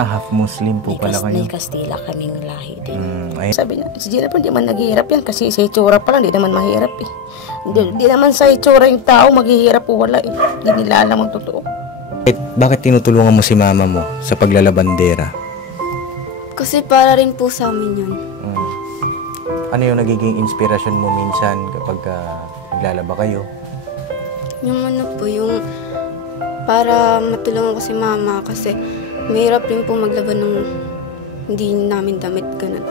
half Muslim po pala kayo. May Kastila kaming lahi din. Sabi niya, si Gina po hindi naman naghihirap yan kasi sa itsura pa lang, hindi naman mahirap eh. Hindi naman sa itsura yung tao maghihirap po, wala eh. Hindi nila alam ang totoo. Bakit tinutulungan mo si mama mo sa paglalabandera? Kasi para rin po sa amin yun. Ano yung nagiging inspirasyon mo minsan kapag naglalaba kayo? Yung ano po, yung para matulungan ko si mama kasi mahirap rin po maglaban ng hindi namin damit ganun.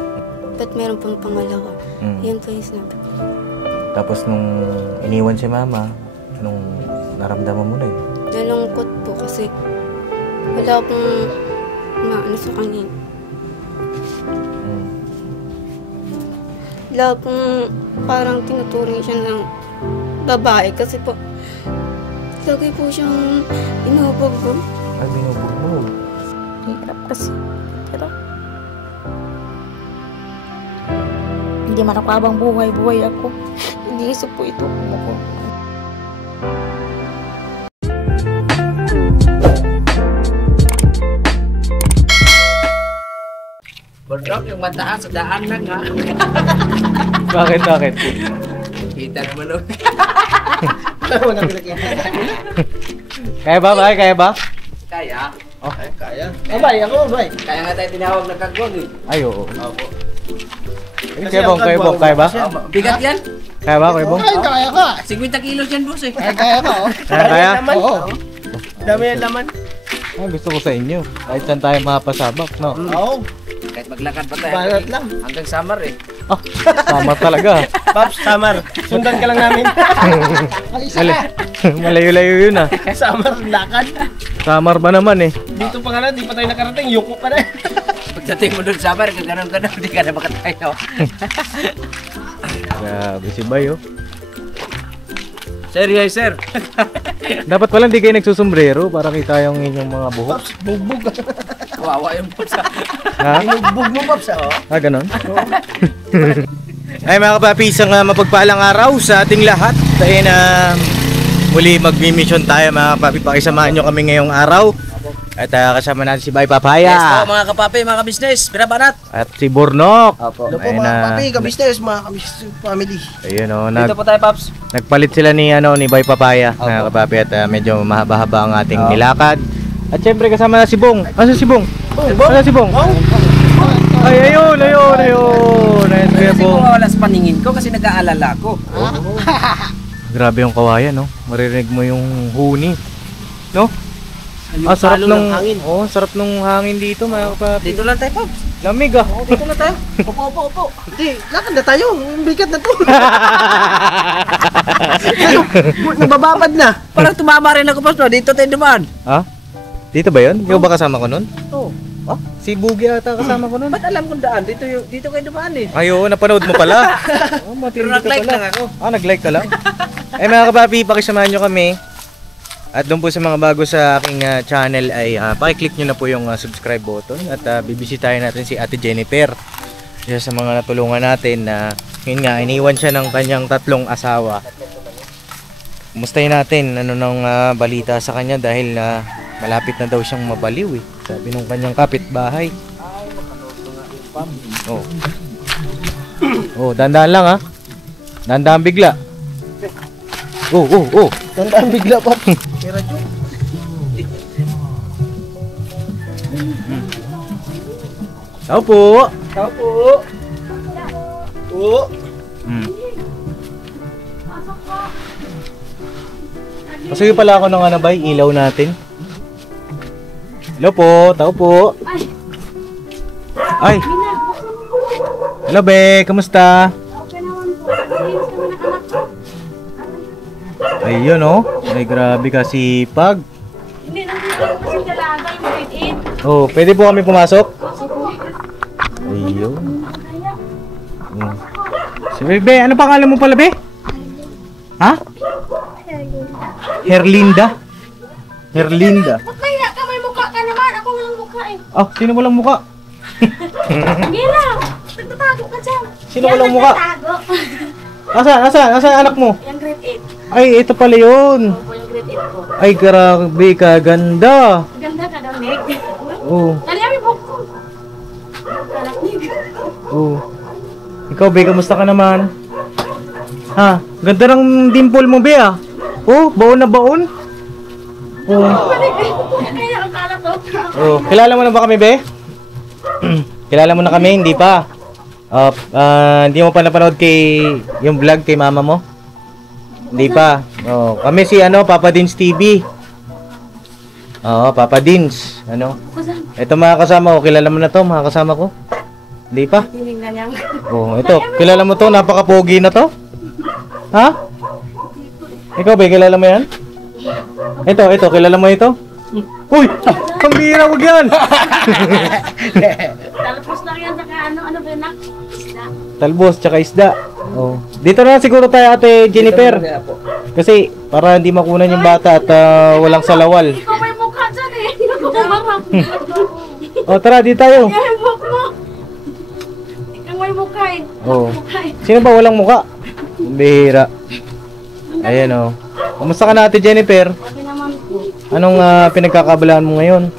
Ba't meron pong pangalawa? Yan po yung sinabi ko. Tapos nung iniwan si mama, nung naramdaman mo na yun? Nalungkot po kasi wala pong maano sa kanya. Wala pong parang tinuturing siya ng babae kasi po lagi po siyang inubugbog. Ay, binubugbog. Hirap kasi. Pero hindi manakabang buhay ako. Iniisip po ito ako. Bordok, yung mataas sa daan lang ha. Bakit? Kita naman o. Kaya ba? Kaya? Oh. Kaya. Abay, ako, abay. Kaya nga tayo tinawag na kagwang eh. Ay, oo. Opo. Kaya ba? Bigat yan? Kaya ba, Kuya Bong? Ay, kaya ka. 50 kilos yan boss eh. Kaya ka, oh. Kaya? Oo. Dami yung laman. Ay, gusto ko sa inyo. Kahit saan tayo mapasabak, no? Oo. Kahit maglakad pa tayo. Banat lang. Hanggang summer eh. Ah, tama talaga. Paps, Samar. Sundan ka lang namin. Alisa ka. Malayo-layo yun ah. Samar, lakad. Samar ba naman eh? Dito pa nga na, di pa tayo nakarating. Yuko ka na. Pagdating mo doon summer, gano'n, di ka na makatayo. Grabe si Bay oh. Sir, yes sir. Dapat pala hindi kayo nagsusombrero para kita yung inyong mga buhok. Paps, bugbog. Wawa yung boss. Ha? Binugbog mo, Paps, oh. Ah, ganon? Ay mga kapapi, isang mapagpalang araw sa ating lahat. Tayo na muli magmi-mission tayo mga kapapi. Pakisamahan nyo kami ngayong araw. At kasama natin si Bay Papaya. Yes po mga kapapi, mga kabisnes, binabanat. At si Burnok. Hello po mga papi, kabisnes, mga kabisnes family. Ayun oh, Dito po tayo, Paps. nagpalit sila ni Bay Papaya mga kapapi. At medyo mahaba-haba ang ating nilakad. At syempre kasama na si Bong. Asan si Bong? Asan si Bong? Ay, ayun. Ayun, Kuya Kasi Bong. mawawala sa paningin ko kasi nag-aalala ko. Grabe yung kawayan, no? Maririnig mo yung huni. No? Yung Sarap palo ng ng hangin. Oh, sarap ng hangin dito, mga kapapi. Dito lang tayo, Paps. Lamig ah. Dito lang tayo. Opo. Hindi, lakad na tayo. Bigat na to. Nabababad na. Parang tumama rin ako, Paps. Dito tayo dumaan. Ha? Dito ba 'yon? Ikaw ba kasama ko nun? Oo. Ah, si Bugi ata kasama ko nun. Ba't alam kong daan? Dito kayo dumaan eh. Ay, oo, napanood mo pala. Oh, matindi Pero ka nag-like pala. lang ako. Ah, nag-like ka lang? Eh mga kapapi, pakisamahan nyo kami. At doon po sa mga bago sa aking channel ay pakiclick nyo na po yung subscribe button. At bibisitahin natin si Ate Jennifer. Isa sa mga natulungan natin na yun nga, iniwan siya ng kanyang 3 asawa. Kumustahin natin ano nang balita sa kanya dahil malapit na daw siyang mabaliw eh. Sabi nung kanyang kapitbahay. Oh. Oh, dandan lang ha. Dandan bigla. Oh. Tandaan bigla, Paps. Kira Jo. Tao po. Tao po. Oo. Pasuyo pala ako ng anabay, ilaw natin. Hello po, tao po. Ay. Hello be, kamusta? Ayun oh. Ay grabe kasi pag. Hindi nandito kasi talaga yung grade 8. Oh, pwede po kami pumasok? Ayun. Si Be, ano pangalan mo pala, Be? Ha? Herlinda. Herlinda. Ba't kaya ka may mukha ka naman? Ako walang mukha eh. Ah, sino walang muka? Hindi lang. Nagtatago ka dyan. Sino walang muka? Nagtatago. Nasaan anak mo? Yung grade 8. Ay, ito pala yun. Opo, yung grade 8 ko. Ay, grabe ka, ganda. Ganda ka daw, Nick. Oh. Dali kami Oh. Ikaw, be, kamusta ka naman? Ha? Ganda ng dimple mo, be, ah. Oh, baon na baon. Oh. Oh, kilala mo na ba kami, be? Kilala mo na kami? Hindi pa. Hindi mo pa napanood yung vlog kay mama mo? Hindi pa. Oh, kami si Papa Dins TV. Oo, Papa Dins. Ito mga kasama ko, kilala mo na to, mga kasama ko? Hindi pa? Oh, ito, kilala mo to, napaka-pogi na to? Ha? Ikaw ba, kilala mo yan? Ito, kilala mo ito? Uy! Ang bira, wag yan! Talpos lang yan, saka ano ba na? Talbos, tsaka isda. Oh. Dito na siguro tayo, Ate Jennifer. Kasi, para hindi makunan yung bata at walang salawal. Ikaw may mukha dyan eh. Hindi ko kumarap. Oh, tara, di tayo. Ay, buhok mo. Ikaw may mukha eh. Oh. Sino ba walang muka? Bihira. Ayan, oh. Kumusta ka na, Ate Jennifer? Okay naman po. Anong pinagkakabalaan mo ngayon?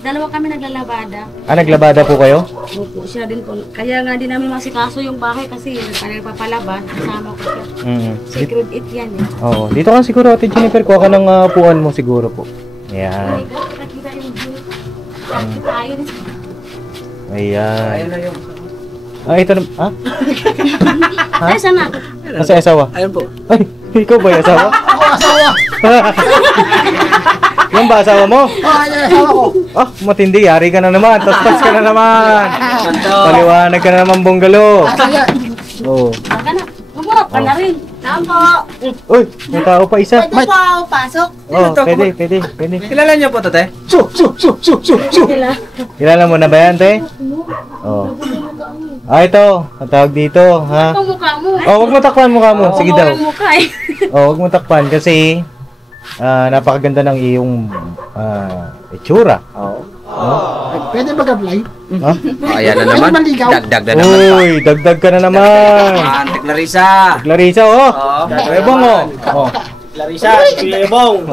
Dalawa kami naglalabada. Naglabada po kayo? Opo, siya din po. Kaya nga din namin masikaso yung bahay kasi nagpapalabas. Kasama ko siya. Si grade 8 yan eh. Oo. Dito ka siguro, Ate Jennifer. Kuha ka ng puan mo siguro po. Ayan. Nakita yung view. Nakita tayo din. Ayan. Ayun na yung... Ito na... Ha? Ay, sana. Nasa asawa? Ayun po. Ay, ikaw ba yung asawa? Ako asawa. Yan ba asawa mo? Yan asawa ko. Matindi. Yari ka na naman. Taspas ka na naman. Paliwanag ka na naman, bunggalo. Oo. Baka na. Umurap ka na rin. Saan po? Uy, may tao pa isa. Pwede po ako pasok. Oh, pwede. Kilala niyo po to, te? Su. Kilala mo na ba yan, te? Oh. Ito. Ang tawag dito, ha? Ang mukha mo. Oh, wag mo takpan mukha mo. Sige daw. Ang mukha eh. Oh, wag mo takpan kasi napakaganda ng iyong itsura. Oo. Pwede mag-apply? Ha? Ayan na naman. Maligaw. Dagdag na naman pa. Uy, dagdag ka na naman. Ante Clarissa. Clarissa, oh. Oo. Ebong, oh. Oh. Larissa, Ebong.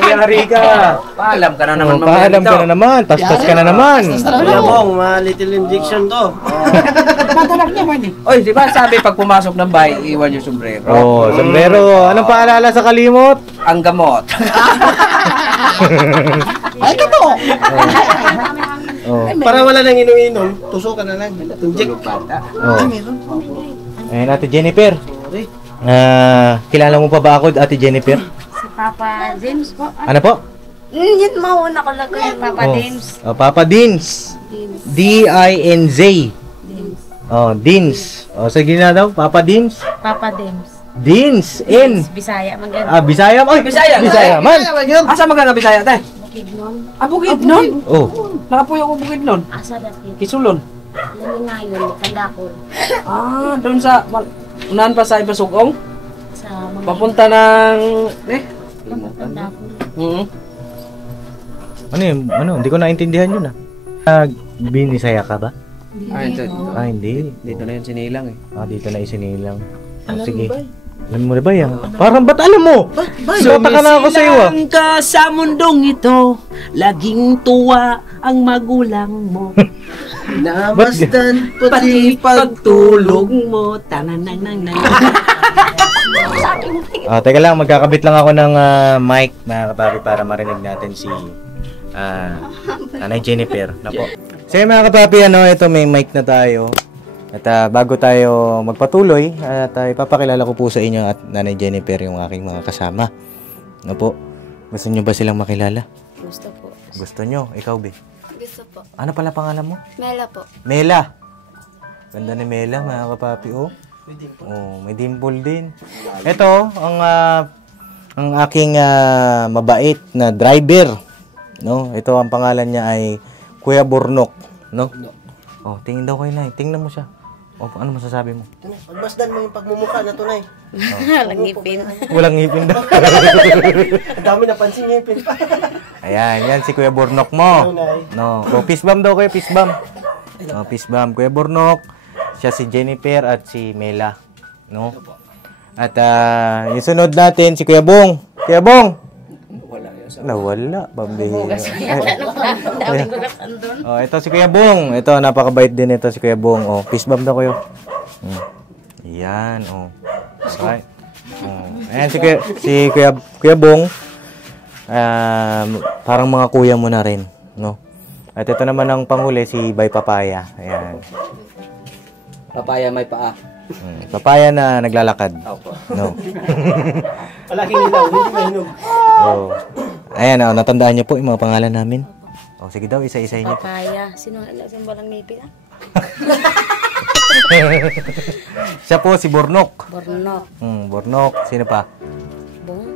Yari ka. Paalam ka na naman Oh, paalam ka na naman. Tastas ka na naman. Ebong, little injection to. Matalak niya man eh. Oy, di ba sabi pag pumasok ng bahay, iwan yung sombrero? Oh, sombrero. Anong paalala sa kalimot? Ang gamot. Ay, ito po. Oh. Para wala nang inom-inom, tusukan na lang. Inject. Oh. Ayun, Ate Jennifer. Kilala mo pa ba ako, Ate Jennifer? Si Papa James po. Ano po? Yan mauna ko lang kay Papa James. Oh, Papa Dins. D-I-N-Z. Oh, Dins. Oh, sige na daw, Papa Dins. Papa James. Dins, N. Bisaya man ganun. Bisaya. Oy, Bisaya. Bisaya man. Asa magana Bisaya, te? Bukidnon. Bukid nun? Oh. Nakapuyo ko Bukid nun. Asa dati. Kisulon. Lami ngayon, Kandakol. Doon sa... Unahan pa sa Ibasugong? Sa mga Papunta ng... Kandakol. Ano yun? Hindi ko naintindihan yun Binisaya ka ba? Ito. Hindi. Dito na yun sinilang eh. Dito na isinilang. Sige. Alam mo na ba yan? Parang ba't alam mo? Sumisilang na ako sa'yo ka sa mundong ito, laging tuwa ang magulang mo. Namasdan Pati pagtulog mo, tananang. Teka lang, magkakabit lang ako ng mic na kapapi para marinig natin si Nanay Jennifer. Nako. So mga kapapi, ito may mic na tayo. At bago tayo magpatuloy, ipapakilala ko po sa inyo at Nanay Jennifer yung aking mga kasama. Ano po? Gusto nyo ba silang makilala? Gusto po. Gusto nyo? Ikaw, Be? Gusto po. Ano pala pangalan mo? Mela po. Mela. Ganda ni Mela, mga kapapi, oh. May dimple din. Ito, ang aking mabait na driver. No? Ito, ang pangalan niya ay Kuya Burnok. No? Oh, tingin daw kayo na. Tingnan mo siya. Ano masasabi mo? Pagmasdan mo yung pagmumukha na tunay. Walang ngipin. Walang ngipin daw. Ang dami napansin ngipin pa. Ayan, yan si Kuya Burnok mo. No. Peace bomb daw kayo, peace bomb. Peace bomb. Kuya Burnok, siya si Jennifer at si Mela. No? At yung sunod natin, si Kuya Bong. Kuya Bong! Nawala. Pambihira. Daming gugas andun. Oh, ito si Kuya Bong. Ito, napakabait din ito si Kuya Bong. Oh, fist bump na kuya. Yan, oh. Okay. Oh. Ayan si Kuya Bong. Parang mga kuya mo na rin, no? At ito naman ang panghuli, si Bay Papaya. Ayan. Papaya may paa. Papaya na naglalakad. No. Palaking ilaw, hindi mahinog. Oh. Ayan, oh, natandaan niyo po yung mga pangalan namin. Oh, sige daw, isa-isa niyo. Papaya. Sino ang balang ngipin ah? Siya po si Bornok. Bornok. Bornok. Sino pa? Bong.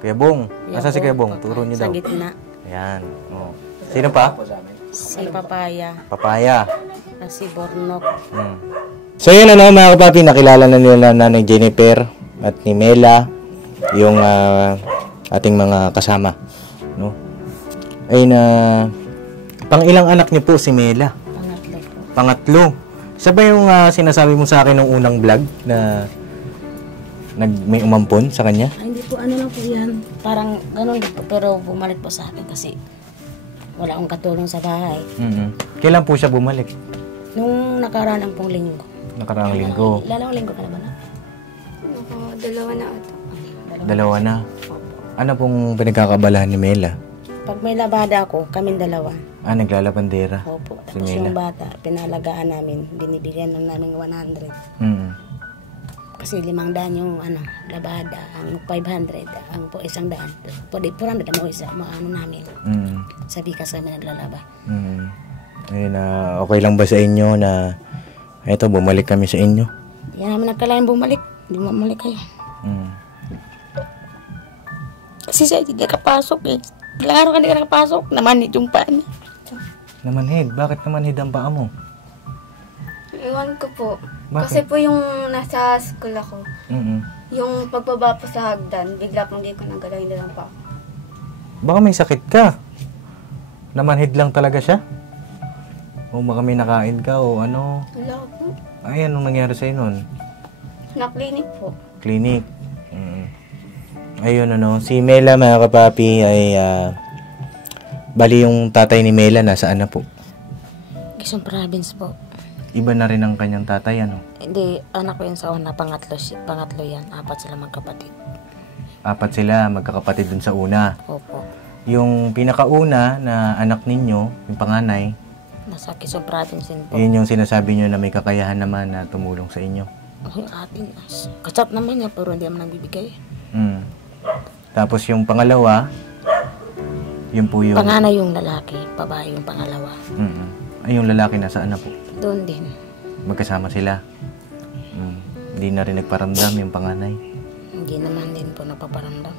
Kuya Bong. Asa si Kuya Bong? Turo niyo daw. Sa gitna. Ayan. Oh. Sino pa? Si Papaya. Papaya. Si Bornok. So yun mga kapapi, nakilala na nila Nanay Jennifer at ni Mela, yung ating mga kasama, no? Ay na pang ilang anak niyo po si Mela? Pangatlo po. Pangatlo. Siya ba yung sinasabi mo sa akin nung unang vlog na may umampon sa kanya? Ay, hindi po, ano lang po yan. Parang ganun po, pero bumalik po sa akin kasi wala akong katulong sa bahay. Kailan po siya bumalik? Nung nakaraan ang pong linggo. Nakaraang linggo. Lalawang linggo ka na ba na? Dalawa na ata. Dalawa na. Ano pong pinagkakabalahan ni Mela? Pag may labada ako, kaming dalawa. Naglalabandera. Opo. Si Tapos Mela. yung bata, pinalagaan namin, binibigyan lang namin 100. Kasi 500 yung labada, ang 500, ang po 100. Pwede 400 ang isa, maano namin. Sabi ka sa amin naglalaba. Ayun, okay lang ba sa inyo na eto, bumalik kami sa inyo? Yan namin nagkalayan bumalik. Hindi bumalik kayo. Kasi siya hindi nakapasok eh. Ilang araw ka hindi ka nakapasok. Namanid yung paa niya. Namanhid? Bakit namanhid ang paa mo? Iwan ko po. Bakit? Kasi po yung nasa school ako, Mm-mm. yung pagbaba po sa hagdan, bigla pong di ko nagalaw, hindi lang pa ako. Baka may sakit ka. Namanhid lang talaga siya? O baka may nakain ka o ano? Wala po. Ay, anong nangyari sa'yo nun? Na-clinic po. Clinic. Ayun si Mela mga kapapi ay bali yung tatay ni Mela nasaan na po? Quezon Province po. Iba na rin ang kanyang tatay Hindi, anak ko yun sa una, pangatlo yan. 4 sila magkapatid. 4 sila magkakapatid dun sa una. Opo. Yung pinakauna na anak ninyo, yung panganay, Nasa Quezon Province din po. yun yung sinasabi nyo na may kakayahan naman na tumulong sa inyo. Ay, atin. Kachat naman niya, pero hindi naman nagbibigay. Tapos yung pangalawa, yun po yung... Panganay yung lalaki, babae yung pangalawa. Ay, yung lalaki nasaan na po? Doon din. Magkasama sila. Hindi na rin nagparamdam yung panganay. Hindi naman din po napaparamdam.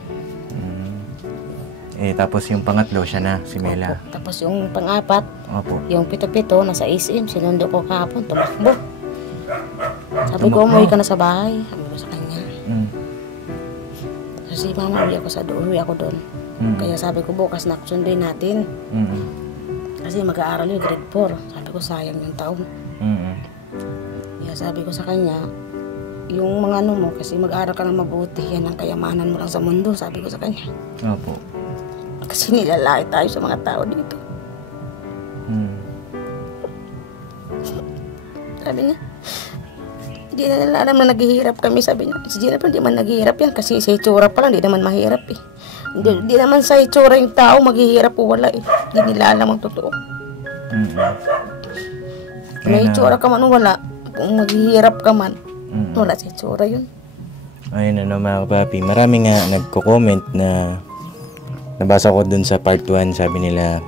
Tapos yung pangatlo, siya na, si Mela. Opo. Tapos yung pang-apat, Opo. yung pito-pito, nasa SM, sinundo ko kahapon, tumakbo. Sabi ko, umuwi ka na sa bahay. Sabi ko sa kanya. Kasi mama, uwi ako doon. Kaya sabi ko, bukas na sunduin natin. Kasi mag-aaral yung grade 4. Sabi ko, sayang yung taon. Kaya sabi ko sa kanya, yung mga mo, kasi mag-aaral ka ng mabuti, yan ang kayamanan mo lang sa mundo, sabi ko sa kanya. Opo. Kasi nilalait tayo sa mga tao dito. Sabi niya, hindi na nila alam na naghihirap kami, sabi niya. Si Jennifer, hindi man naghihirap yan, kasi sa itsura pa lang, hindi naman mahirap eh. Hindi naman sa itsura yung tao, maghihirap o wala eh. Hindi nila alam ang totoo. May itsura ka man o wala, kung maghihirap ka man, wala sa itsura yun. Ayun mga kapapi, marami nga nagko-comment na nabasa ko dun sa part 1, sabi nila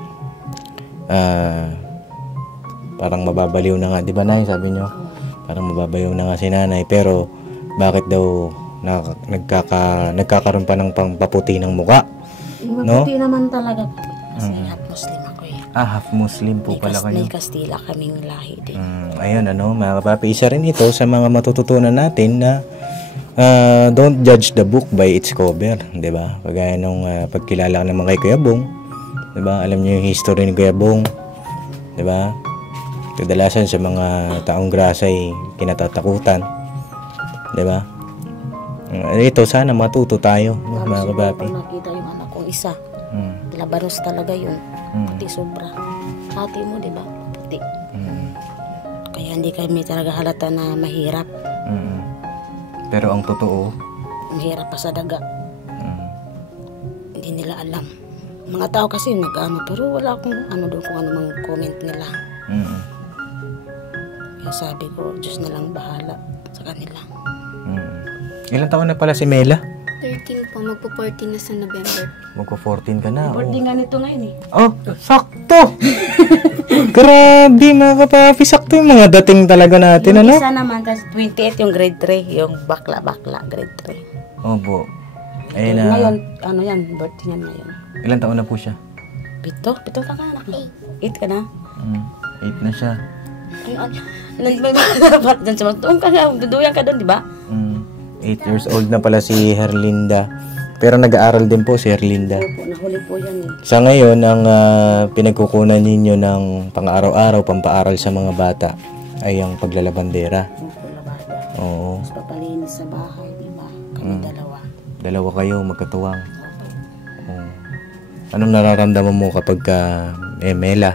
parang mababaliw na nga, di ba Nay, sabi nyo? Parang mababaliw na nga si Nanay, pero bakit daw nagkakaroon pa ng pampaputi ng muka? No? Maputi naman talaga kasi half Muslim ako eh. Half Muslim po pala kayo. May Kastila kaming lahi din. Ayun mga kapapi, isa rin ito sa mga matututunan natin na don't judge the book by its cover, 'di ba? Kagaya nung pagkilala ka naman kay Kuya Bong, 'di ba? Alam niyo yung history ni Kuya Bong, 'di ba? Kadalasan sa mga taong grasa ay kinatatakutan, 'di ba? Ito sana matuto tayo, mga kapapi. Nakita yung anak kong isa. labanos talaga yun. Puti sobra. Hati mo, di ba? Puti. Kaya hindi kami talaga halata na mahirap. Pero ang totoo, Mahirap pa sa daga. Hindi nila alam. Mga tao kasi nag-ano, pero wala akong ano doon kung ano mang comment nila. Kaya sabi ko, Diyos na lang bahala sa kanila. Ilang taon na pala si Mela? 13 po, magpo-14 na sa November. Magko-14 ka na. Birthday nga nito ngayon eh. Oh, sakto! Grabe mga kapapi, sakto yung mga dating talaga natin, Yung ano? isa naman, tas 28 yung grade 3, yung bakla-bakla, grade 3. Opo. Ayun na. Ngayon, ano yan, birthday niya ngayon. Ilang taon na po siya? 7 ka anak. 8 ka na. 8 na siya. Ay, dapat dyan sa magtuong ka na, duduyan ka doon, di ba? 8 years old na pala si Herlinda. Pero nag-aaral din po si Herlinda. Opo, nahuli po yan eh. Sa ngayon, ang pinagkukunan ninyo ng pang-araw-araw, pampaaral sa mga bata ay ang paglalabandera. Opo, labada. Oo. Tapos papalinis sa bahay, di ba? Kami dalawa. Dalawa kayo, magkatuwang. Oo. Anong nararamdaman mo kapag Mela,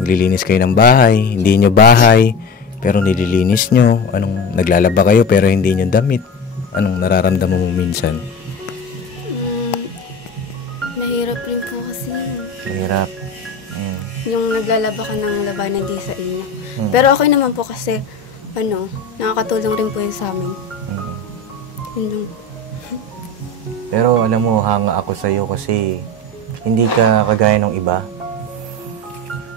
naglilinis kayo ng bahay, hindi nyo bahay, pero nililinis nyo? Anong naglalaba kayo pero hindi nyo damit? Anong nararamdaman mo minsan? Mahirap rin po kasi yun. Mahirap. Yung naglalaba ka ng labanan di sa inyo. Pero okay naman po kasi, nakakatulong rin po yun sa amin. Yun lang. Pero alam mo, hanga ako sa'yo kasi hindi ka kagaya ng iba.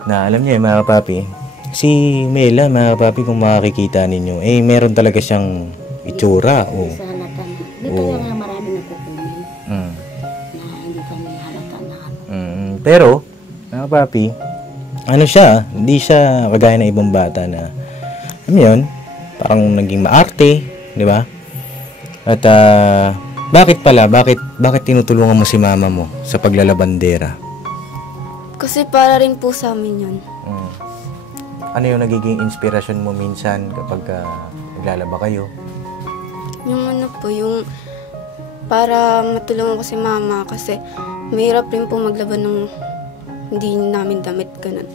Na alam niyo mga kapapi, si Mela, mga kapapi, kung makikita ninyo, meron talaga siyang itsura. Sa halatan. Dito yung mga marami nagkukunin na hindi kami halata na ano. Pero, mga kapapi, ano siya, hindi siya kagaya ng ibang bata na, alam mo yun, parang naging maarte, di ba? At, bakit tinutulungan mo si mama mo sa paglalabandera? Kasi para rin po sa amin yun. Ano yung nagiging inspirasyon mo minsan kapag naglalaba kayo? Yung para matulungan ko si mama kasi mahirap rin po maglaban ng hindi namin damit ganun.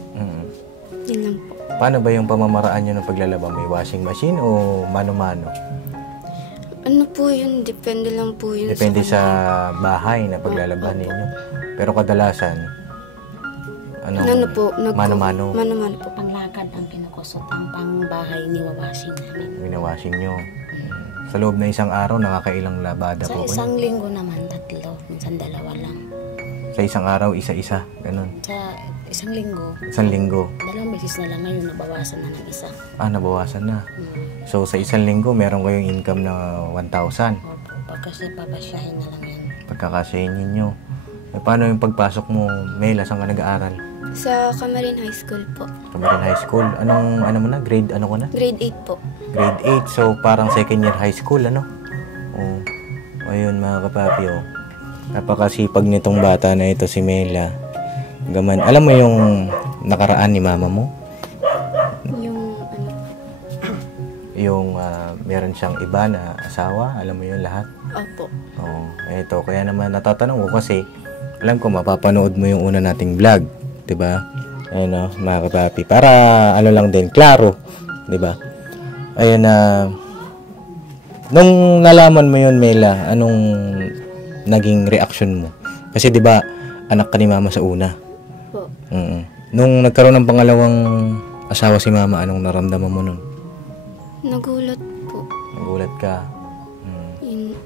Yun lang po. Paano ba yung pamamaraan nyo ng paglalaba? May washing machine o mano-mano? Ano po yun? Depende lang po yun. Depende sa bahay na paglalaban ninyo. Pero kadalasan, mano-mano. Mano-mano po. Panglakad ang kinukusot, ang pangbahay ni wawashing namin. Winawashing nyo. Sa loob na isang araw, nakakailang labada Sa po kayo? isang linggo naman, 3, minsan 2 lang. Sa isang araw, isa-isa, ganun. Sa isang linggo, Isang linggo. 2 beses na lang ngayon, nabawasan na ng isa. Nabawasan na. So, sa isang linggo, meron kayong income na 1,000. Opo, pagkasi papasyahin na lang yan. Pagkakasayin ninyo. Paano yung pagpasok mo, Mela, saan ka nag-aaral? Sa Camarine High School po. Camarine High School. Ano mo na? Grade ano ko na? Grade 8 po. Grade 8. So, parang second year high school, ano? Oo. Ayun, mga kapapi, oh. Napakasipag nitong bata na ito, si Mela. Gaman. Alam mo yung nakaraan ni mama mo? Yung meron siyang iba na asawa. Alam mo yun lahat? Opo. Oo. Ito, kaya naman natatanong ko kasi alam ko mapapanood mo yung una nating vlog. 'Di ba? Ano, mga kapapi. Para ano lang din, klaro. 'Di ba? Ayun nung nalaman mo yun, Mela, anong naging reaction mo? Kasi 'di ba, anak ka ni mama sa una. Po. Nung nagkaroon ng pangalawang asawa si mama, anong naramdaman mo nun? Nagulat po. Nagulat ka. Yun.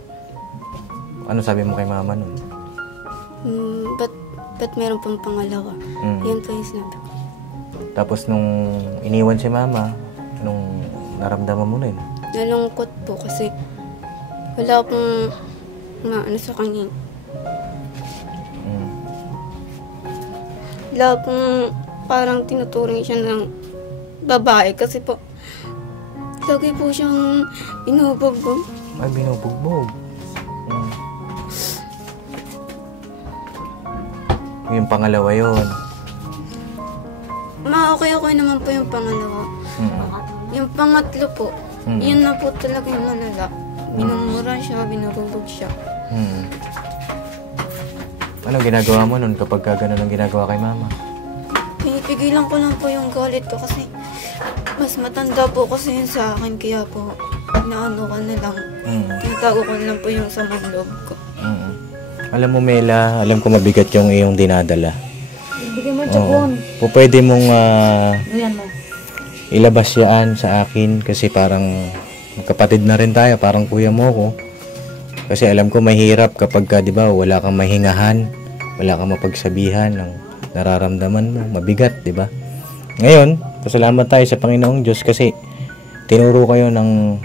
Ano sabi mo kay mama nun? Ba't meron pang pangalawa? Yan po yung sinabi ko. Tapos nung iniwan si mama, nung naramdaman mo nun? Nalungkot po kasi wala pong maano sa kanya. Wala pong parang tinuturing siya ng babae kasi po lagi po siyang binubugbog. Ay, binubugbog. Yung pangalawa yun. Okay naman po yung pangalawa. Yung pangatlo po, yun na po talaga yung malala. Binumura siya, binubugbog siya. Anong ginagawa mo nun kapag gano'n ang ginagawa kay mama? Pinipigilan ko lang po yung galit ko kasi mas matanda po kasi yun sa akin. Kaya po, naano ko na lang. Tinatago ko na lang po yung samang loob ko. Alam mo, Mela, alam ko mabigat yung iyong dinadala. Bigyan mo chapon. Po, pwede mong Ayan mo. ilabas yan sa akin kasi parang magkapatid na rin tayo, parang kuya mo ko. Kasi alam ko mahirap kapag di ba, wala kang mahingahan, wala kang mapagsabihan ng nararamdaman mo, mabigat, di ba? Ngayon, pasalamat tayo sa Panginoong Diyos kasi tinuro kayo ng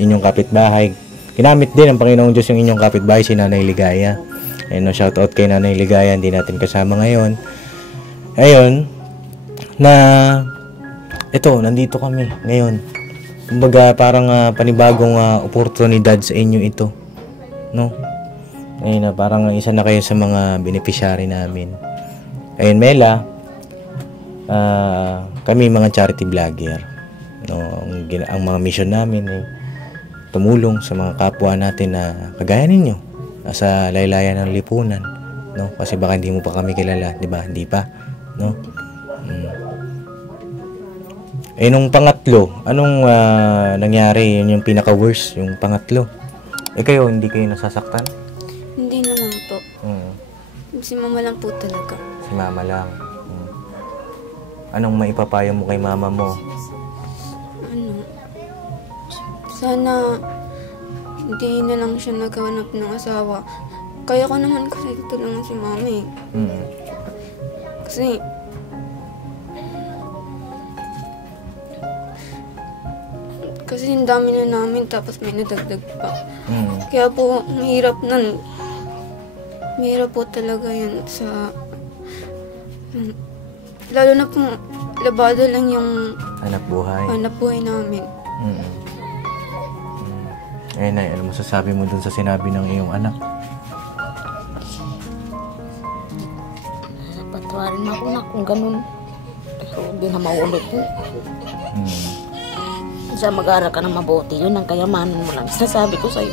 inyong kapitbahay. Ginamit din ng Panginoong Diyos yung inyong kapitbahay, si Nanay Ligaya. Ayun, shout out kay Nanay Ligaya, hindi natin kasama ngayon. Ayun, na ito, nandito kami ngayon. Kumbaga parang panibagong oportunidad sa inyo ito. No? Ayun na, parang isa na kayo sa mga beneficiary namin. Ayun, Mela, kami mga charity vlogger. No, ang mga mission namin ay tumulong sa mga kapwa natin na kagaya ninyo, nasa laylayan ng lipunan. No? Kasi baka hindi mo pa kami kilala, di ba? Hindi pa. No? Eh, nung pangatlo, anong nangyari? Yun yung pinaka-worst, yung pangatlo. Eh, kayo, hindi kayo nasasaktan? Hindi naman po. Si mama lang po talaga. Si mama lang. Anong maipapayo mo kay mama mo? Sana hindi na lang siya naghanap ng asawa. Kaya ko naman kasi tulungan si mami. Kasi yung dami na namin tapos may nadagdag pa. Kaya po mahirap nun. Mahirap po talaga yun sa... Lalo na po labada lang yung Hanap buhay namin. Ayun na, ano masasabi mo dun sa sinabi ng iyong anak? Patawarin mo ako na kung ganun. Pero hindi na maulit yun. Sa mag-aaral ka na mabuti, yun ang kayamanan mo lang. Sasabi ko sa'yo.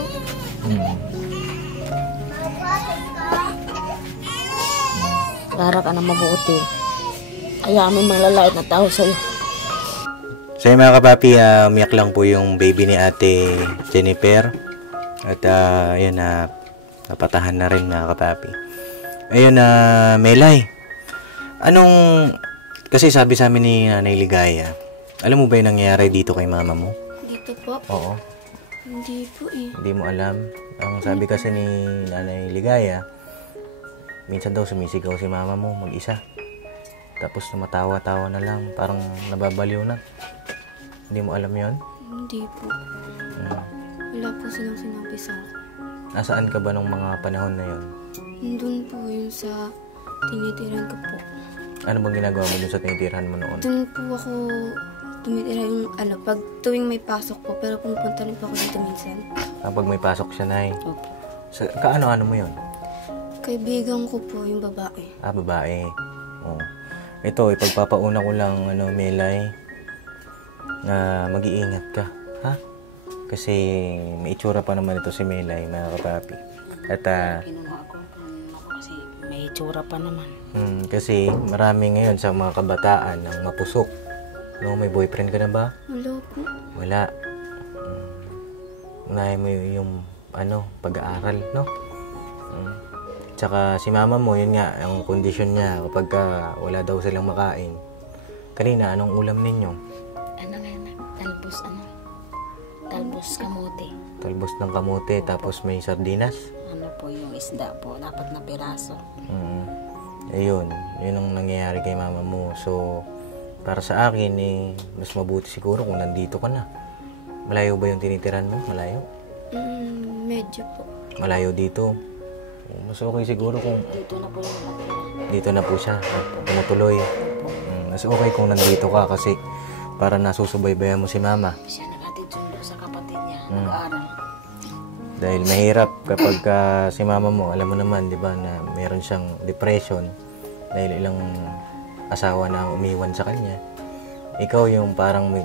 Mag-aaral ka na mabuti. Kaya may mga lalait na tao sa'yo. So mga kapapi, umiyak lang po yung baby ni Ate Jennifer. At ayun na, napatahan na rin mga kapapi. Ayun na, Melay. Kasi sabi sa amin ni Nanay Ligaya, alam mo ba yung nangyayari dito kay mama mo? Dito po? Oo. Hindi po eh. Hindi mo alam. Ang sabi kasi ni Nanay Ligaya, minsan daw sumisigaw si mama mo mag-isa. Tapos tumatawa-tawa na lang, parang nababaliw na. Hindi mo alam yon? Hindi po. Wala po silang sinabi sa akin. Nasaan ka ba nung mga panahon na yon? Doon po yung sa tinitiran ko po. Ano bang ginagawa mo dun sa tinitirhan mo noon? Doon po ako tumitira yung pag tuwing may pasok po, pero pumupunta rin po ako dito minsan. Kapag may pasok siya, Nay? Opo. Kaano-ano mo yon? Kaibigan ko po yung babae. Babae. Oh. Ito, ipagpapauna ko lang, Melay, na mag-iingat ka, ha? Kasi may itsura pa naman ito si Melay, mga kapapi. At, Kinuha ako kasi may itsura pa naman. kasi marami ngayon sa mga kabataan ang mapusok. No, may boyfriend ka na ba? Wala po. Wala. Unahin mo yung, pag-aaral, no? Tsaka si mama mo, yun nga, ang kondisyon niya kapag wala daw silang makain. Kanina, anong ulam ninyo? Talbos kamote. Talbos ng kamote, tapos may sardinas. Ano po yung isda po, dapat na piraso. Ayun, yun ang nangyayari kay mama mo. So, para sa akin, mas mabuti siguro kung nandito ka na. Malayo ba yung tinitiran mo? Malayo? Medyo po. Malayo dito. Mas okay siguro kung Dito na po yung natira. dito na po siya, tumutuloy. Mas okay kung nandito ka kasi para nasusubaybayan mo si mama. Siya nakatid sundo sa kapatid niya, mag-aaral. Dahil mahirap kapag si mama mo, alam mo naman, di ba, na meron siyang depression dahil ilang asawa na umiwan sa kanya. Ikaw yung parang may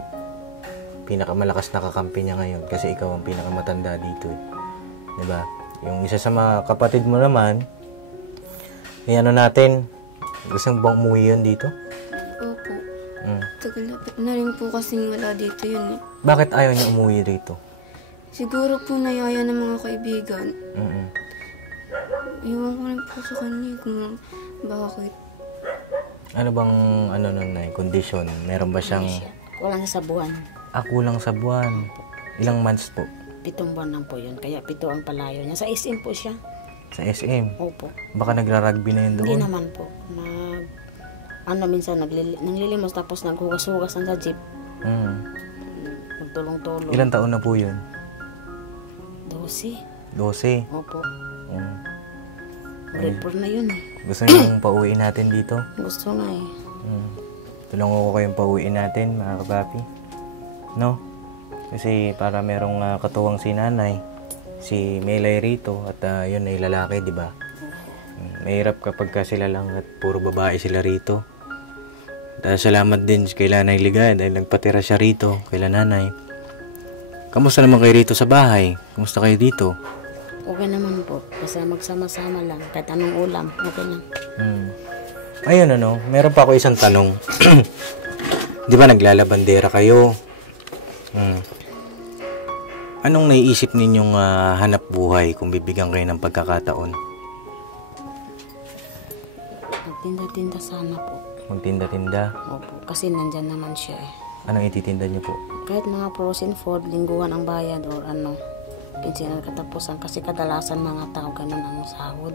pinakamalakas na kakampi niya ngayon kasi ikaw ang pinakamatanda dito. Di ba? Yung isa sa mga kapatid mo naman, Eh, ano natin? Gusto mo bang umuwi yun dito? Opo. Mm. Tagal-lapit na rin po kasing wala dito yun eh. Bakit ayaw niya umuwi rito? Siguro po nayaya ng mga kaibigan. Mm. Iwan ko rin po sa kanya kung bakit. Ano bang ano nun na condition? Meron ba siyang Kulang sa buwan. kulang sa buwan? Ilang months po 7 buwan lang po yun. Kaya 7 ang palayo niya. Sa SM po siya. sa SM? Opo. Baka nagra-rugby na yun Hindi doon? naman po. Minsan naglilimos tapos naghugas-hugasan sa jeep. Mm. Magtulong-tulong. Ilang taon na po yun? 12. 12. Opo. Mm. Grade 4 na yun eh. Gusto niyong pauwiin natin dito? Gusto nga eh. Tulungan ko kayong pauwiin natin, mga kapapi. No? Kasi para merong katuwang si nanay, si Melay rito, at yun ay lalaki, di ba? Mahirap kapag sila lang at puro babae sila rito. At salamat din kay Lanay Ligaya dahil nagpatira siya rito, kay nanay. Kamusta naman kayo rito sa bahay? Kamusta kayo dito? Okay naman po. Basta magsama-sama lang. Kahit anong ulam, okay lang. Ayun ano, meron pa ako isang tanong. Di ba naglalabandera kayo? Anong naiisip ninyong hanap buhay kung bibigyan kayo ng pagkakataon? Magtinda-tinda sana po. Magtinda-tinda? Opo. Kasi nandyan naman siya eh. Anong ititinda niyo po? Kahit mga frozen food, lingguhan ang bayad or ano, pinsinan katapusan. Kasi kadalasan mga tao ganun ang sahod.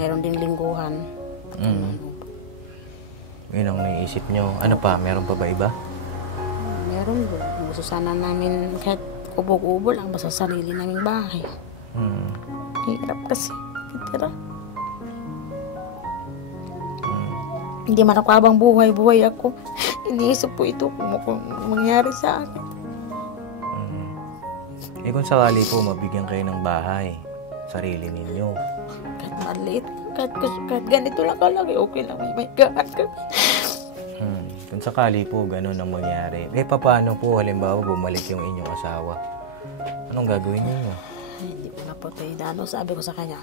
Meron din lingguhan. Ganun. Yun ang naiisip nyo. Ano pa? Meron pa ba iba? Meron po. Gusto sana namin kahit ubog-ubo lang basta sarili naming bahay. Hirap kasi. Tira. Hindi man ako habang buhay ako. Iniisip po ito kung mangyari sa akin. Eh kung sakali po mabigyan kayo ng bahay, sarili ninyo. Kahit maliit, kahit ganito lang kalaki, okay lang. May gaan kami. Kung sakali po ganun ang mangyari, eh paano po halimbawa bumalik yung inyong asawa? Anong gagawin niyo? Ay, hindi ko na po tayo dano. Sabi ko sa kanya,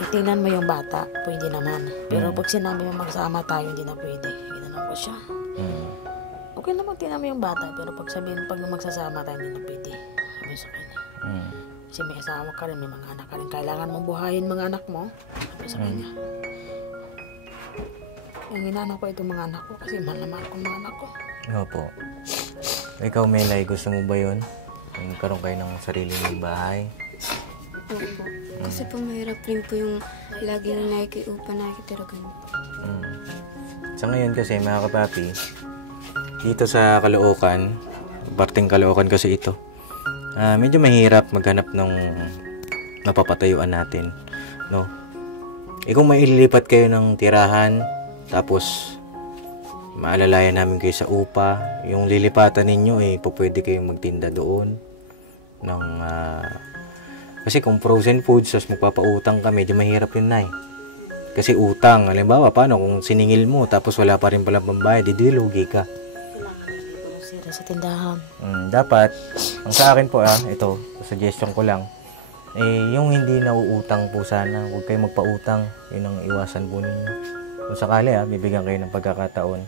titingnan mo yung bata, pwede naman. Pero pag sinabi mo magsama tayo, hindi na pwede. Ginanong ko siya. Okay naman, tingnan mo yung bata. Pero pag sabihin, pag magsasama tayo, hindi na pwede. Sabi sa kanya. Kasi may asawa ka rin, may mga anak ka rin. Kailangan mong buhayin mga anak mo. Sabi sa kanya. Yung inano ko itong mga anak ko kasi mahal na mahal ko mga anak ko. Opo. Ikaw, Melay, gusto mo ba yun? Magkaroon kayo ng sarili mong bahay? Opo. Kasi po mahirap rin po yung laging nakikitira ganun. Sa ngayon kasi, mga kapapi, dito sa Caloocan, parting Caloocan kasi ito, medyo mahirap maghanap ng napapatayuan natin, no? Eh kung maililipat kayo ng tirahan, tapos maalalayan namin kayo sa upa, yung lilipatan ninyo pwede kayong magtinda doon ng kasi kung frozen foods tapos magpapautang ka, medyo mahirap yun na kasi utang, halimbawa paano kung siningil mo tapos wala pa rin pala pambayad, dilugi ka. Sira sa tindahan. Dapat ang sa akin po ito, suggestion ko lang, yung hindi nauutang po sana, huwag kayo magpautang, yun ang iwasan po ninyo. Kung sakali bibigyan kayo ng pagkakataon.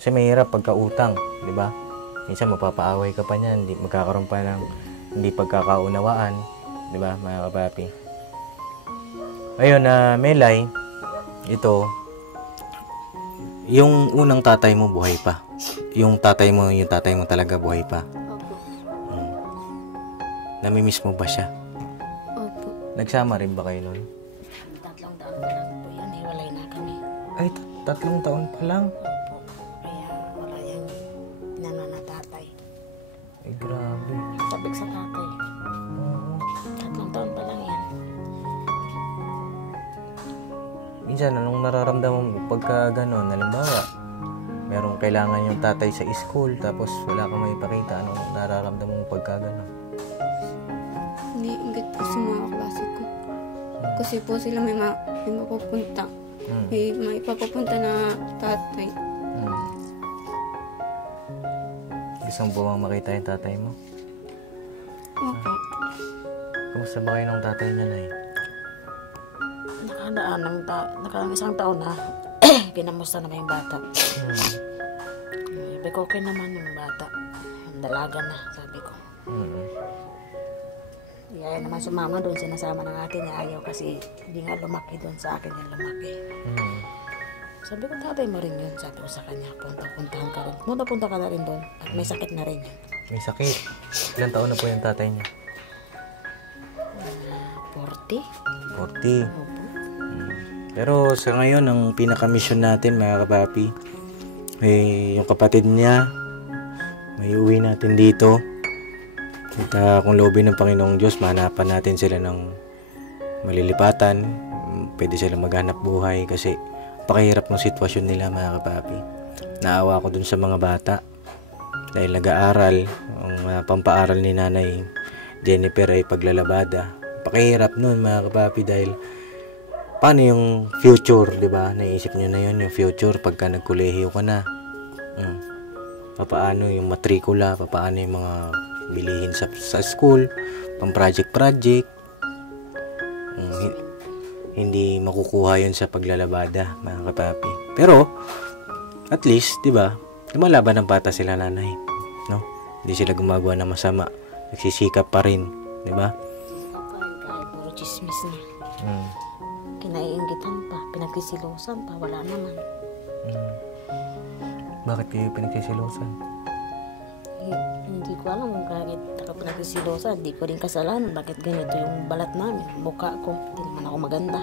Kasi mahirap pagkautang, di ba? Minsan mapapaaway ka pa niyan, magkakaroon pa ng hindi pagkakaunawaan, di ba, mga kapapi? Ayun, Melay, ito, yung unang tatay mo buhay pa. Yung tatay mo talaga buhay pa. Opo. Namimiss mo ba siya? Opo. Nagsama rin ba kayo nun? 3 taon pa lang po yan, hiwalay na kami. Ay, 3 taon pa lang. Opo. Kaya wala yung nananatatay. Ay, grabe. Sabik sa tatay. 3 taon pa lang yan. Minsan, anong nararamdaman mo pagka gano'n? Halimbawa, merong kailangan yung tatay sa school, tapos wala kang maipakita. Anong nararamdaman mo pagka gano'n? Iniinggit po sa mga klase ko. Kasi po sila may mapupunta. May papupunta na tatay. Gusto mo ba makita yung tatay mo? Opo. Kamusta ba kayo ng tatay niya, Nay? nakarang isang taon na, kinamusta naman yung bata. Sabi ko, okay naman yung bata. Dalaga na, sabi ko. Ayaw naman sumama doon, sinasama ng atin niya. Ayaw kasi hindi nga lumaki doon sa akin yung lumaki. Sabi ko, tatay mo rin yun. Sabi ko sa kanya, puntahan ka rin. Punta ka na rin doon. At may sakit na rin yun. May sakit. Ilang taon na po yung tatay niya? 40. 40. Pero sa ngayon, ang pinaka-mission natin, mga kapapi, yung kapatid niya, may uwi natin dito. At kung loobin ng Panginoong Diyos, mahanapan natin sila ng malilipatan. Pwede sila maghanap buhay kasi pakahirap ng sitwasyon nila, mga kapapi. Naawa ko dun sa mga bata dahil nag-aaral. Ang pampaaral ni Nanay Jennifer ay paglalabada. Pakahirap nun, mga kapapi, dahil paano yung future, di ba? Naisip nyo na yun, yung future pagka nagkolehiyo ka na. Papaano yung matrikula, papaano yung mga bilihin sa school, pang project. Hindi makukuha yun sa paglalabada, mga kapapi. Pero at least, di ba, lumalaban ng bata sila, nanay, no? Hindi sila gumagawa ng masama, nagsisikap pa rin, di ba? Kahit puro chismis na. Kinaiingitan pa, pinagkisilosan pa, wala naman. Bakit kayo pinagkisilosan? Hindi ko alam kung kahit ako pinagkisilosan, hindi ko rin kasalanan. Bakit ganito yung balat namin, mukha ko, hindi naman ako maganda.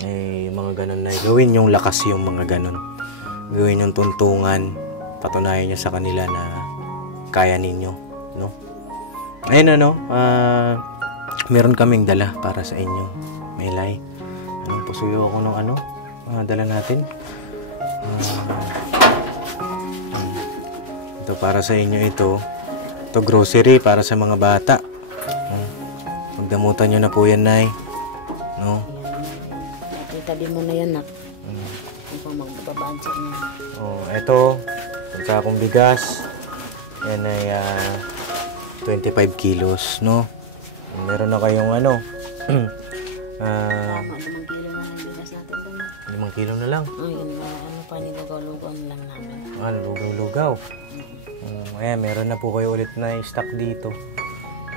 Yung mga ganun na gawin yung lakas, yung mga ganun. Gawin yung tuntungan, patunayan nyo sa kanila na kaya ninyo, no? Ayun, meron kaming dala para sa inyo, Melay. Pusuyo ako ng dala natin. Ito para sa inyo ito. Ito grocery para sa mga bata. Magdamutan nyo na po yan, Nay. No? Itabi mo na yan, nak. Kung magbabansya niya. Ito. Pagkakong bigas. Yan ay 25 kilos, no? Meron na kayong 5 kilo na lang bigas natin doon. 5 kilo na lang. Yun na, pa, nilugaw-lugaw lang namin. Lugaw-lugaw. Ayan, meron na po kayo ulit na stock dito.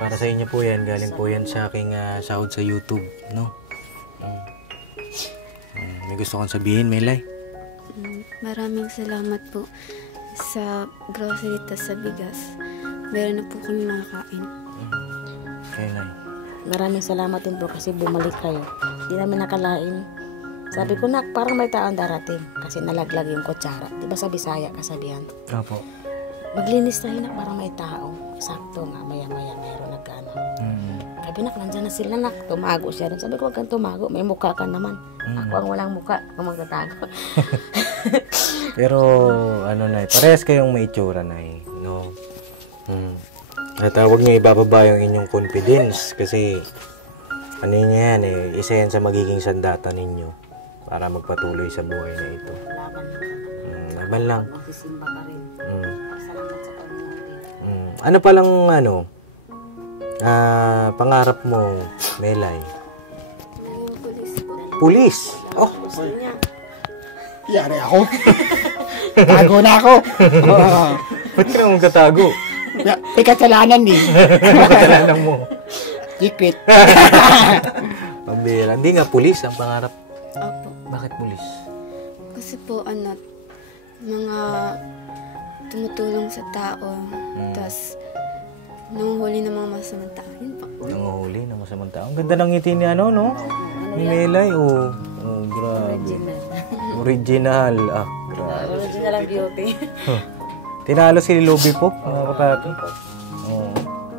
Para sa inyo po yan. Galing po yan sa aking sahod sa YouTube, no? May gusto kong sabihin, Melay? Maraming salamat po sa grocery tas sa bigas. Meron na po kami makakain. Okay, Nay. Maraming salamat din po kasi bumalik kayo. Hindi namin nakalain. Sabi ko, nak, parang may taon darating. Kasi nalaglag yung kutsara. Di ba sa Bisaya kasabihan? Opo. Maglinis tayo, nak, parang may tao. Sakto nga, maya-maya mayroon nagkano. Sabi, nak, nandyan na sila, nak. Tumago siya rin. Sabi ko, wag kang tumago. May mukha ka naman. Ako ang walang mukha. Kung magtatago. Pero, Nay, parehas kayong may itsura, Nay. No? At huwag niyo ibababa yung inyong confidence kasi yan isa yan sa magiging sandata ninyo para magpatuloy sa buhay na ito. Laban lang kami. Laban lang. Magsisimba ka rin. Salamat sa Panginoon. Ano palang pangarap mo, Melay? Pulis. Oh, Yari ako. Tago na ako. ba't ka naman katago? May kasalanan eh. Kasalanan mo. Secret. Pambira. Hindi nga pulis ang pangarap. Opo. Bakit pulis? Kasi po, mga tumutulong sa tao. Tas, nanguhuli ng mga masamang tao. Yun po. Nanguhuli ng masamang tao. Ang ganda ng ngiti ni no? Ni Melay. Oh, grabe. Original. Grabe. Original ang beauty. Tinalo si Lobby po, mga kapapi.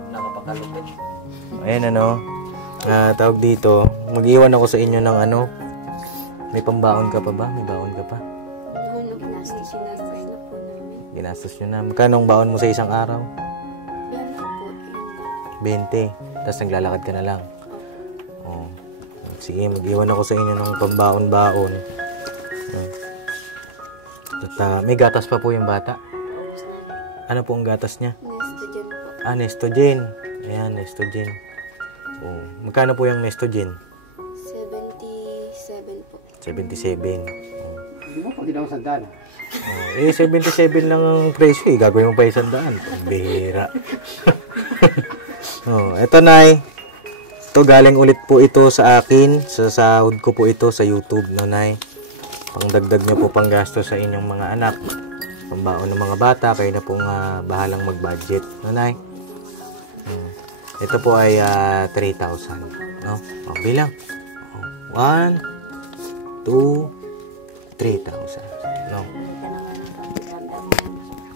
Nakapakalupit. Ayan, tawag dito. Mag-iwan ako sa inyo ng may pambaon ka pa ba? May baon ka pa? Ginastos na po namin. Ginastos nyo na. Magkano ang baon mo sa isang araw? Yan na po. 20. Tapos naglalakad ka na lang. Sige, mag-iwan ako sa inyo ng pambaon-baon. At may gatas pa po yung bata. Ano po ang gatas niya? Nestogen po. Nestogen. Ayan, Nestogen. Oh, magkano po yung Nestogen? 77 po. 77. Hindi mo, pag ginawang sandaan. 77 lang ang presyo eh. Gagawin mo pa 100. Bihira. Eto Nay. Ito galing ulit po ito sa akin. Sa sahod ko po ito sa YouTube, no Nay. Pangdagdag nyo po panggasto sa inyong mga anak. Pambaon ng mga bata. Kayo na pong bahalang mag-budget, no Nay. Ito po ay 3,000. No? O, bilang. 1, 2, 3,000. No?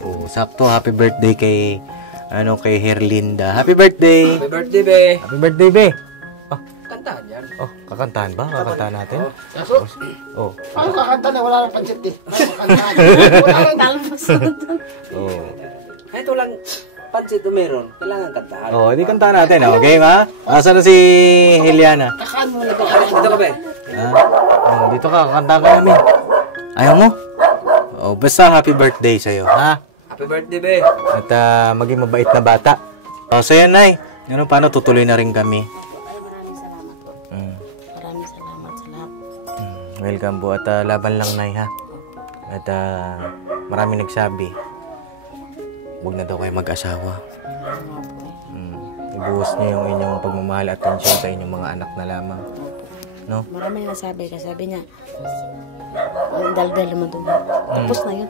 Oh, sakto. Happy birthday kay kay Herlinda. Happy birthday. Happy birthday, be. Happy birthday, be. Kantahan yan. Oh, kakantahan ba? Kakantahan natin? Kaso, Oh. paano kakanta na wala nang pansit eh? Kantahan. Wala nang Oh. Kahit walang pansit o meron, kailangan kantahan. Oh, di kantahan natin. Okay, ma? Asan na si Heliana? kakaan mo na ito. Dito ka, be. Oh, dito ka. Kakantahan ka namin. Ayaw mo? Oh, basta happy birthday sa'yo, ha? Happy birthday, be. At maging mabait na bata. Oh, so yan, Nay. Paano tutuloy na rin kami? Maraming salamat po. Maraming salamat sa lahat. Welcome po. At laban lang, Nay, ha? At maraming nagsabi, huwag na daw kayo mag-asawa. Ibuhos niyo yung inyong pagmamahal at atensyon sa inyong mga anak na lamang. No? Maraming nasabi ka. Sabi niya, ang daldal naman doon. Tapos na yun.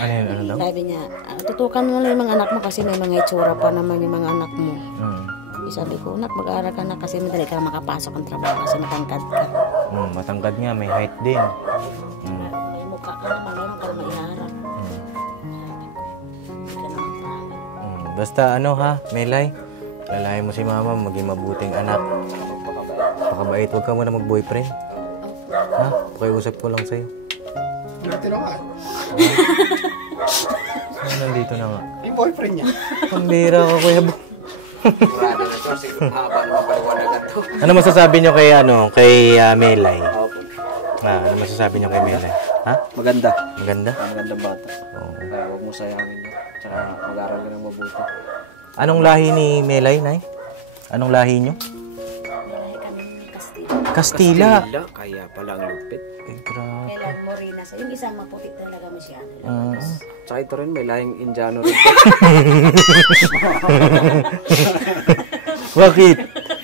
Ano yun? Ano daw? Sabi niya, tutukan mo lang yung mga anak mo kasi may mga itsura pa naman yung mga anak mo. Sabi ko, nak, mag-aaral ka na kasi madali ka na makapasok ang trabaho kasi matangkad ka. Matangkad nga, may height din. May mukha ka naman, meron ka na maiharap. Hindi ka naman pangit. Basta ha, Melay, lalayan mo si mama, maging mabuting anak. Pakabait, huwag ka muna mag-boyfriend. Ha? Pakiusap ko lang sa'yo. Dito na nga. Nandito na nga. Yung boyfriend niya. Pambira ka, Kuya Bo. Murado na ito. Sige, haba naman paliwanagan to. Ano masasabi nyo kay Melay? Ano masasabi nyo kay Melay? Ha? Maganda. Maganda? Magandang bata. Oo. Kaya huwag mo sayangin yun. Tsaka mag-aaral ka ng mabuti. Anong lahi ni Melay, Nay? Anong lahi nyo? Kastila. Kaya pala ang lupit. Ay, grabe. Kailan Morena sa yung isang maputi talaga masyado. Tsaka ito rin, may lahing Indiano rin. Bakit?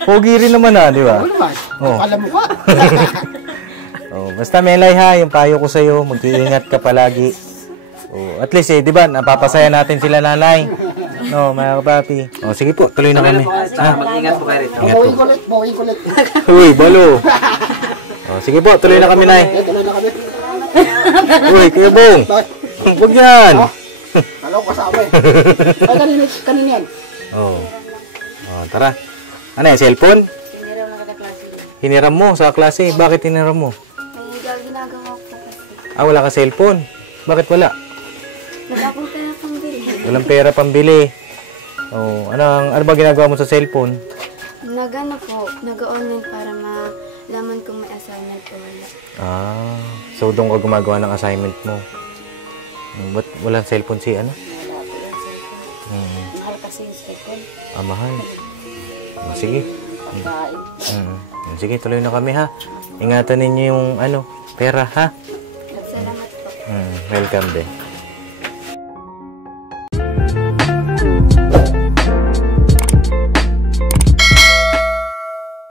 Pogi rin naman di ba? Ano naman? Oh. Alam mo ka. Basta Melay ha, yung payo ko sa'yo, mag-iingat ka palagi. At least di ba, napapasaya natin sila nanay. No, mga kapapi. Sige po, tuloy na kami. Tsaka mag-ingat po kayo rito. Ingat po. Bawing kulit. Uy, balo. Sige po, tuloy na kami, Nay. Tuloy na kami. Uy, Kuya Bong. Huwag yan. Kala ko kasama eh. Ay, kanina yan. Tara. Ano yan, cellphone? Tiniraw na kada klase yun. Hiniram mo sa klase. Bakit hiniram mo? May ginagawa ko kasi. Wala ka cellphone. Bakit wala? Wala akong pera pambili. Walang pera pambili. Ano ba ginagawa mo sa cellphone? Nagano po, nag-online para malaman kung may assignment o wala. So doon ka gumagawa ng assignment mo. Ba't walang cellphone si ano? Wala po yung cellphone. Mahal kasi yung cellphone. Mahal. Sige. Pagkain. Sige, tuloy na kami ha. Ingatan ninyo yung pera ha. Salamat po. Welcome din.